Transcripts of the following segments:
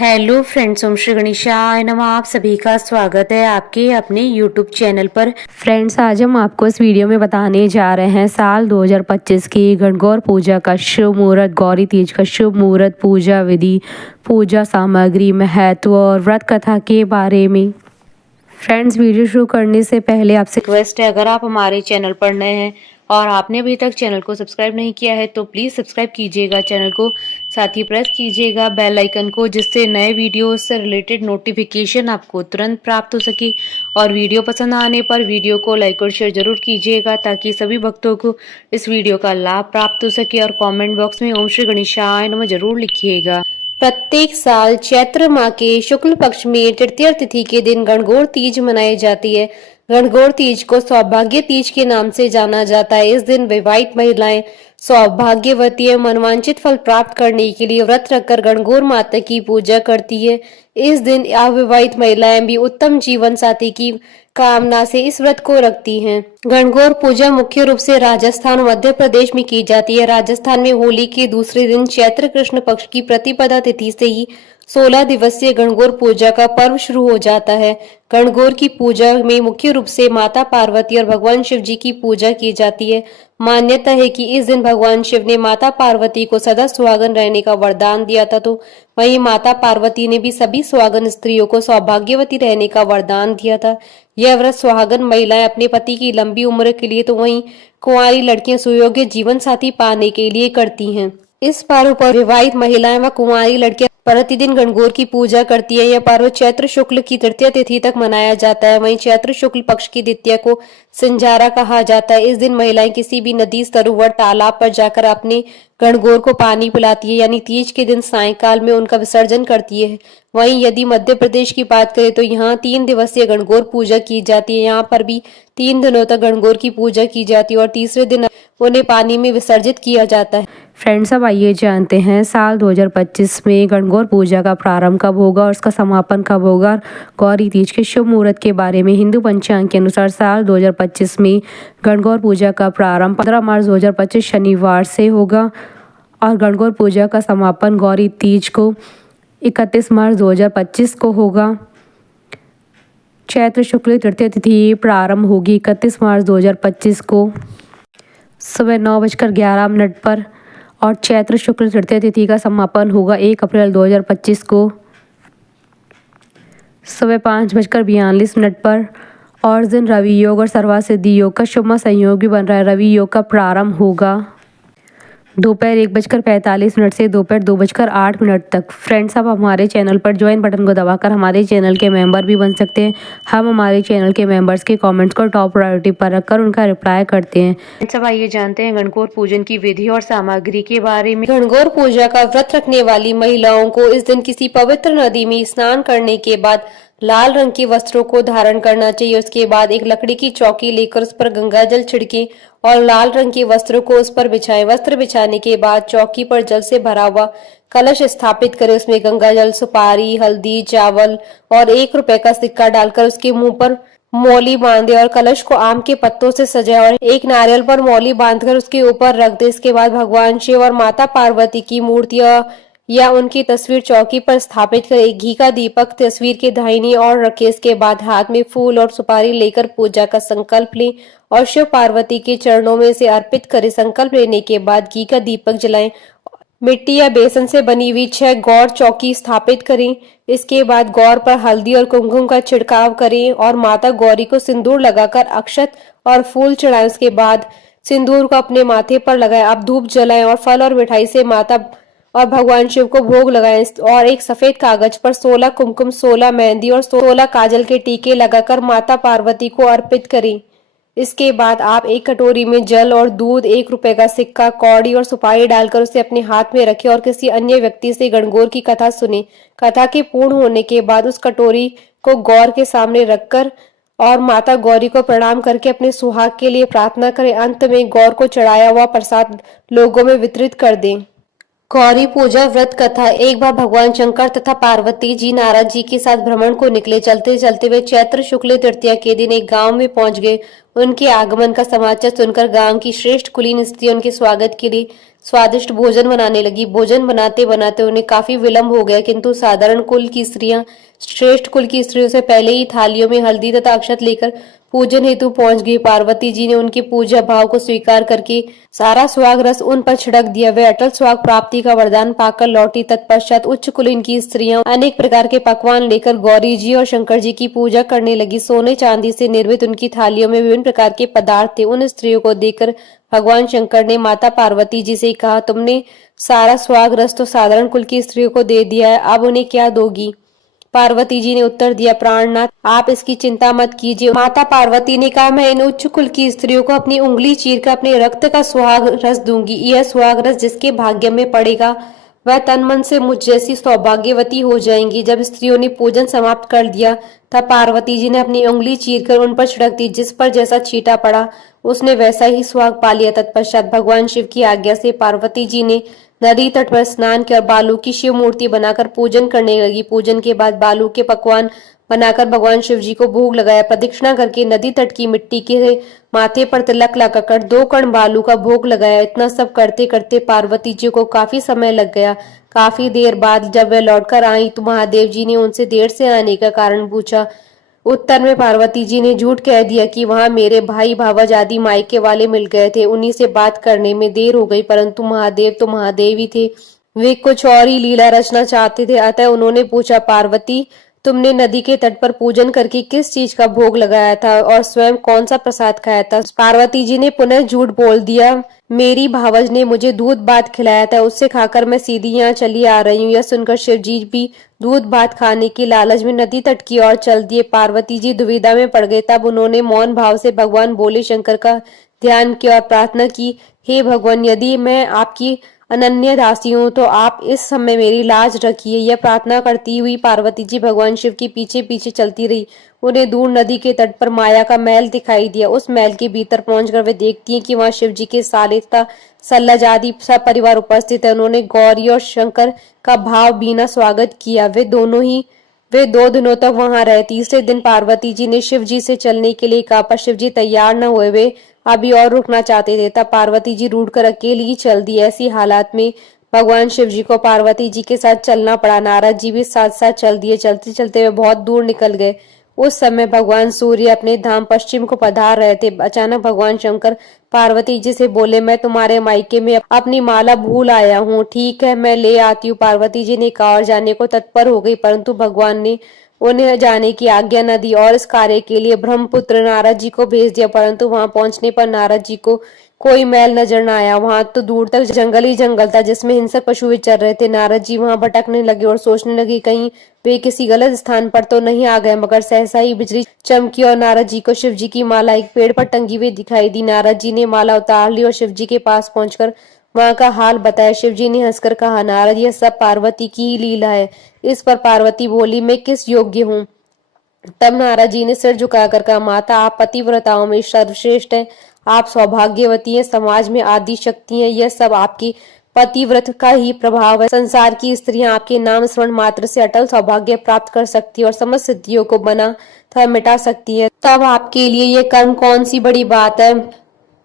Hello friends, ओम श्री गणेशाय नमः। आप सभी का स्वागत है आपके अपने यूट्यूब चैनल पर। फ्रेंड्स, आज हम आपको इस वीडियो में बताने जा रहे हैं साल 2025 की गणगौर पूजा का शुभ मुहूर्त, गौरी तीज का शुभ मुहूर्त, पूजा विधि, पूजा सामग्री, महत्व और व्रत कथा के बारे में। फ्रेंड्स, वीडियो शुरू करने से पहले आपसे रिक्वेस्ट है, अगर आप हमारे चैनल पर नए हैं और आपने अभी तक चैनल को सब्सक्राइब नहीं किया है तो प्लीज़ सब्सक्राइब कीजिएगा चैनल को, साथ ही प्रेस कीजिएगा बेल आइकन को, जिससे नए वीडियो से रिलेटेड नोटिफिकेशन आपको तुरंत प्राप्त हो सके। और वीडियो पसंद आने पर वीडियो को लाइक और शेयर जरूर कीजिएगा ताकि सभी भक्तों को इस वीडियो का लाभ प्राप्त हो सके। और कॉमेंट बॉक्स में ओम श्री गणेशाय नमः जरूर लिखिएगा। प्रत्येक साल चैत्र माह के शुक्ल पक्ष में तृतीय तिथि के दिन गणगौर तीज मनाई जाती है। गणगौर तीज को सौभाग्य तीज के नाम से जाना जाता है। इस दिन विवाहित महिलाएं सौभाग्यवती एवं मनवांछित फल प्राप्त करने के लिए व्रत रखकर गणगौर माता की पूजा करती है। इस दिन अविवाहित महिलाएं भी उत्तम जीवन साथी की कामना से इस व्रत को रखती हैं। गणगौर पूजा मुख्य रूप से राजस्थान और मध्य प्रदेश में की जाती है। राजस्थान में होली के दूसरे दिन चैत्र कृष्ण पक्ष की प्रतिपदा तिथि से ही 16 दिवसीय गणगौर पूजा का पर्व शुरू हो जाता है। गणगौर की पूजा में मुख्य रूप से माता पार्वती और भगवान शिव जी की पूजा की जाती है। मान्यता है कि इस दिन भगवान शिव ने माता पार्वती को सदा सुहागन रहने का वरदान दिया था, तो वहीं माता पार्वती ने भी सभी सुहागन स्त्रियों को सौभाग्यवती रहने का वरदान दिया था। यह व्रत सुहागन महिलाएं अपने पति की लंबी उम्र के लिए, तो वहीं कुंवारी लड़कियां सुयोग्य जीवन साथी पाने के लिए करती हैं। इस पर्व पर विवाहित महिलाएं व कुंवारी लड़कियां प्रतिदिन गणगौर की पूजा करती है। यह पर्व चैत्र शुक्ल की तृतीय तिथि तक मनाया जाता है। वहीं चैत्र शुक्ल पक्ष की द्वितीया को सिंजारा कहा जाता है। इस दिन महिलाएं किसी भी नदी, सरोवर, तालाब पर जाकर अपने गणगौर को पानी पिलाती है, यानी तीज के दिन सायंकाल में उनका विसर्जन करती है। वहीं यदि मध्य प्रदेश की बात करें तो यहाँ 3 दिवसीय गणगौर पूजा की जाती है। यहाँ पर भी 3 दिनों तक गणगौर की पूजा की जाती है और तीसरे दिन उन्हें पानी में विसर्जित किया जाता है। फ्रेंड्स, अब आइए जानते हैं साल 2025 में गणगौर पूजा का प्रारंभ कब होगा और उसका समापन कब होगा। गौरी तीज के शुभ मुहूर्त के बारे में हिंदू पंचांग के अनुसार साल 2025 में गणगौर पूजा का प्रारंभ 15 मार्च 2025 शनिवार से होगा और गणगौर पूजा का समापन गौरी तीज को 31 मार्च 2025 को होगा। चैत्र शुक्ल तृतीय तिथि प्रारंभ होगी 31 मार्च 2025 को सुबह 9:11 पर और चैत्र शुक्ल तृतीय तिथि का समापन होगा 1 अप्रैल 2025 को सुबह 5:42 पर। और दिन रवि योग और सर्वासिद्धि योग का शुभ संयोग भी बन रहा है। रवि योग का प्रारंभ होगा दोपहर 1:45 से दोपहर 2:08 तक। फ्रेंड्स, आप हमारे चैनल पर ज्वाइन बटन को दबाकर हमारे चैनल के मेंबर भी बन सकते हैं। हम हमारे चैनल के मेंबर्स के कमेंट्स को टॉप प्रायोरिटी पर रखकर उनका रिप्लाई करते हैं। सब आइए जानते हैं गणगौर पूजन की विधि और सामग्री के बारे में। गणगौर पूजा का व्रत रखने वाली महिलाओं को इस दिन किसी पवित्र नदी में स्नान करने के बाद लाल रंग के वस्त्रों को धारण करना चाहिए। उसके बाद एक लकड़ी की चौकी लेकर उस पर गंगा जल छिड़कें और लाल रंग के वस्त्रों को उस पर बिछाएं। वस्त्र बिछाने के बाद चौकी पर जल से भरा हुआ कलश स्थापित करें। उसमें गंगा जल, सुपारी, हल्दी, चावल और 1 रुपए का सिक्का डालकर उसके मुंह पर मौली बांधे और कलश को आम के पत्तों से सजाए और एक नारियल पर मौली बांधकर उसके ऊपर रख दे। इसके बाद भगवान शिव और माता पार्वती की मूर्तियां या उनकी तस्वीर चौकी पर स्थापित कर एक घी का दीपक तस्वीर के दाहिनी ओर रखे। इसके बाद हाथ में फूल और सुपारी लेकर पूजा का संकल्प लें और शिव पार्वती के चरणों में से अर्पित करें। संकल्प लेने के बाद घी का दीपक जलाएं। मिट्टी या बेसन से बनी हुई 6 गौर चौकी स्थापित करें। इसके बाद गौर पर हल्दी और कुमकुम का छिड़काव करें और माता गौरी को सिंदूर लगाकर अक्षत और फूल चढ़ाएं। उसके बाद सिंदूर को अपने माथे पर लगाएं। अब धूप जलाएं और फल और मिठाई से माता और भगवान शिव को भोग लगाएं और एक सफेद कागज पर 16 कुमकुम, 16 मेहंदी और 16 काजल के टीके लगाकर माता पार्वती को अर्पित करें। इसके बाद आप एक कटोरी में जल और दूध, 1 रुपए का सिक्का, कौड़ी और सुपारी डालकर उसे अपने हाथ में रखें और किसी अन्य व्यक्ति से गणगौर की कथा सुने। कथा के पूर्ण होने के बाद उस कटोरी को गौर के सामने रखकर और माता गौरी को प्रणाम करके अपने सुहाग के लिए प्रार्थना करें। अंत में गौर को चढ़ाया हुआ प्रसाद लोगों में वितरित कर दें। गौरी पूजा व्रत कथा। एक बार भगवान शंकर तथा पार्वती जी नारद जी के साथ भ्रमण को निकले। चलते चलते वे चैत्र शुक्ल तृतीया के दिन एक गांव में पहुंच गए। उनके आगमन का समाचार सुनकर गांव की श्रेष्ठ कुलीन स्त्रियां उनके स्वागत के लिए स्वादिष्ट भोजन बनाने लगी। भोजन बनाते बनाते उन्हें काफी विलंब हो गया, किंतु साधारण कुल की स्त्रियां श्रेष्ठ कुल की स्त्रियों से पहले ही थालियों में हल्दी तथा अक्षत लेकर पूजन हेतु पहुंच गई। पार्वती जी ने उनके पूजा भाव को स्वीकार करके सारा सुहाग रस उन पर छिड़क दिया। वे अटल सुहाग प्राप्ति का वरदान पाकर लौटी। तत्पश्चात उच्च कुलीन की स्त्रियां अनेक प्रकार के पकवान लेकर गौरी जी और शंकर जी की पूजा करने लगी। सोने चांदी से निर्मित उनकी थालियों में विभिन्न प्रकार के पदार्थ थे। उन स्त्रियों को देखकर भगवान शंकर ने माता पार्वती जी से कहा, तुमने सारा सुहाग रस तो साधारण कुल की स्त्रियों को दे दिया है, अब उन्हें क्या दोगी? पार्वती जी ने उत्तर दिया, प्राणनाथ आप इसकी चिंता मत कीजिए। माता पार्वती ने कहा, मैं इन उच्च कुल की स्त्रियों को अपनी उंगली चीर कर अपने रक्त का सुहाग रस दूंगी। यह सुहाग रस जिसके भाग्य में पड़ेगा वह तन मन से मुझ जैसी सौभाग्यवती हो जाएंगी। जब स्त्रियों ने पूजन समाप्त कर दिया तब पार्वती जी ने अपनी उंगली चीरकर उन पर छिड़क दी। जिस पर जैसा छींटा पड़ा उसने वैसा ही सुहाग पा लिया। तत्पश्चात भगवान शिव की आज्ञा से पार्वती जी ने नदी तट पर स्नान कर बालू की शिव मूर्ति बनाकर पूजन करने लगी। पूजन के बाद बालू के पकवान बनाकर भगवान शिव जी को भोग लगाया। प्रदक्षिणा करके नदी तट की मिट्टी के माथे पर तिलक लगाकर 2 कण बालू का भोग लगाया। इतना सब करते करते पार्वती जी को काफी समय लग गया। काफी देर बाद जब वे लौटकर आई तो महादेव जी ने उनसे देर से आने का कारण पूछा। उत्तर में पार्वती जी ने झूठ कह दिया कि वहां मेरे भाई भावज आदि मायके वाले मिल गए थे, उन्हीं से बात करने में देर हो गई। परंतु महादेव तो महादेव ही थे, वे कुछ और ही लीला रचना चाहते थे। अतः उन्होंने पूछा, पार्वती तुमने नदी के तट पर पूजन करके किस चीज का भोग लगाया था और स्वयं कौन सा प्रसाद खाया था? पार्वती जी ने पुनः झूठ बोल दिया, मेरी भावज ने मुझे दूध भात खिलाया था, उससे खाकर मैं सीधी यहाँ चली आ रही हूँ। यह सुनकर शिव जी भी दूध भात खाने की लालच में नदी तट की ओर चल दिए। पार्वती जी दुविधा में पड़ गए। तब उन्होंने मौन भाव से भगवान भोले शंकर का ध्यान किया और प्रार्थना की, हे भगवान, यदि मैं आपकी अनन्य दासी हूँ तो आप इस समय मेरी लाज रखिए। यह प्रार्थना करती हुई पार्वती जी भगवान शिव के पीछे पीछे चलती रही। उन्हें दूर नदी के तट पर माया का महल दिखाई दिया। उस महल के भीतर पहुंचकर वे देखती हैं कि वहां शिव जी के साले तथा सल्लज आदि सब परिवार उपस्थित है। उन्होंने गौरी और शंकर का भाव बीना स्वागत किया। वे 2 दिनों तक वहां रहे। तीसरे दिन पार्वती जी ने शिव जी से चलने के लिए कहा, पर शिव जी तैयार न हुए। वे अभी और रुकना चाहते थे। तब पार्वती जी रूठ कर अकेली ही चल दी। ऐसी हालात में भगवान शिव जी को पार्वती जी के साथ चलना पड़ा। नारद जी भी साथ साथ चल दिए। चलते चलते वे बहुत दूर निकल गए। उस समय भगवान सूर्य अपने धाम पश्चिम को पधार रहे थे। अचानक भगवान शंकर पार्वती जी से बोले, मैं तुम्हारे मायके में अपनी माला भूल आया हूँ, ठीक है मैं ले आती हूँ। पार्वती जी ने कहा और जाने को तत्पर हो गई, परंतु भगवान ने उन्हें जाने की आज्ञा न दी और इस कार्य के लिए ब्रह्मपुत्र नारद जी को भेज दिया। परंतु वहां पहुंचने पर नारद जी को कोई मैल नजर न आया। वहां तो दूर तक जंगल ही जंगल था जिसमें हिंसक पशु विचर रहे थे। नारद जी वहां भटकने लगे और सोचने लगे कहीं वे किसी गलत स्थान पर तो नहीं आ गए। मगर सहसा ही बिजली चमकी और नारद जी को शिव जी की माला एक पेड़ पर टंगी हुई दिखाई दी। नारद जी ने माला उतार ली और शिव जी के पास पहुंचकर वहां का हाल बताया। शिव जी ने हंसकर कहा, नारद यह सब पार्वती की ही लीला है। इस पर पार्वती बोली, मैं किस योग्य हूँ? तब नारद जी ने सिर झुकाकर कहा, माता आप पतिव्रताओं में सर्वश्रेष्ठ हैं, आप सौभाग्यवती हैं, समाज में आदि शक्ति हैं। यह सब आपकी पतिव्रत का ही प्रभाव है। संसार की स्त्रियां आपके नाम स्मरण मात्र से अटल सौभाग्य प्राप्त कर सकती है और समस्त सिद्धियों को बना था मिटा सकती है। तब आपके लिए यह कर्म कौन सी बड़ी बात है?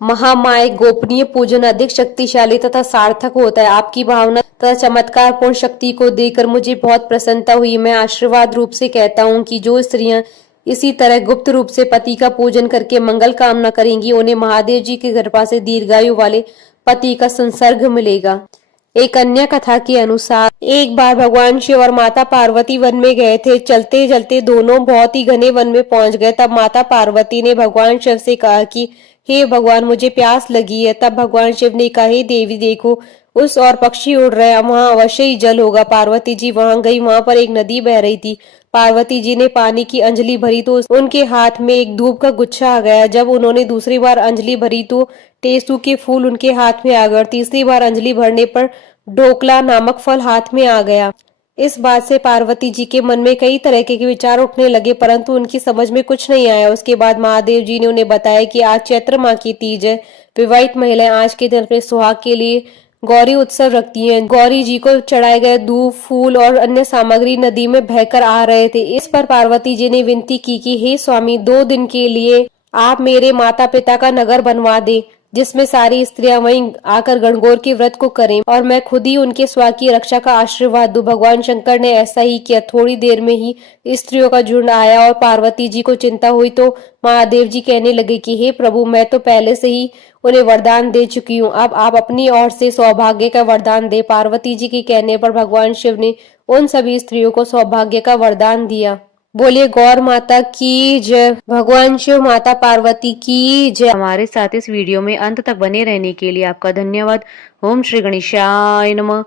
महामाय गोपनीय पूजन अधिक शक्तिशाली तथा सार्थक होता है। आपकी भावना तथा चमत्कार पूर्ण शक्ति को देखकर मुझे बहुत प्रसन्नता हुई। मैं आशीर्वाद रूप से कहता हूँ कि जो स्त्रियां इसी तरह गुप्त रूप से पति का पूजन करके मंगल कामना करेंगी, उन्हें महादेव जी की कृपा से दीर्घायु वाले पति का संसर्ग मिलेगा। एक अन्य कथा के अनुसार एक बार भगवान शिव और माता पार्वती वन में गए थे। चलते चलते दोनों बहुत ही घने वन में पहुंच गए। तब माता पार्वती ने भगवान शिव से कहा कि हे भगवान मुझे प्यास लगी है। तब भगवान शिव ने कहा, हे देवी देखो उस और पक्षी उड़ रहे हैं, वहां अवश्य ही जल होगा। पार्वती जी वहां गई। वहां पर एक नदी बह रही थी। पार्वती जी ने पानी की अंजलि भरी तो उनके हाथ में एक धूप का गुच्छा आ गया। जब उन्होंने दूसरी बार अंजलि भरी तो टेसू के फूल उनके हाथ में आ गए और तीसरी बार अंजलि भरने पर ढोकला नामक फल हाथ में आ गया। इस बात से पार्वती जी के मन में कई तरह के विचार उठने लगे, परंतु उनकी समझ में कुछ नहीं आया। उसके बाद महादेव जी ने उन्हें बताया कि आज चैत्र माह की तीज है। विवाहित महिलाएं आज के दिन अपने सुहाग के लिए गौरी उत्सव रखती हैं। गौरी जी को चढ़ाए गए दूध, फूल और अन्य सामग्री नदी में बहकर आ रहे थे। इस पर पार्वती जी ने विनती की कि हे स्वामी, 2 दिन के लिए आप मेरे माता पिता का नगर बनवा दे, जिसमें सारी स्त्रियां वहीं आकर गणगौर के व्रत को करें और मैं खुद ही उनके स्वा की रक्षा का आशीर्वाद दूं। भगवान शंकर ने ऐसा ही किया। थोड़ी देर में ही स्त्रियों का झुंड आया और पार्वती जी को चिंता हुई तो महादेव जी कहने लगे कि हे प्रभु, मैं तो पहले से ही उन्हें वरदान दे चुकी हूँ, अब आप अपनी ओर से सौभाग्य का वरदान दे। पार्वती जी के कहने पर भगवान शिव ने उन सभी स्त्रियों को सौभाग्य का वरदान दिया। बोलिए गौर माता की जय, भगवान शिव, माता पार्वती की जय। हमारे साथ इस वीडियो में अंत तक बने रहने के लिए आपका धन्यवाद। ओम श्री गणेशाय नमः।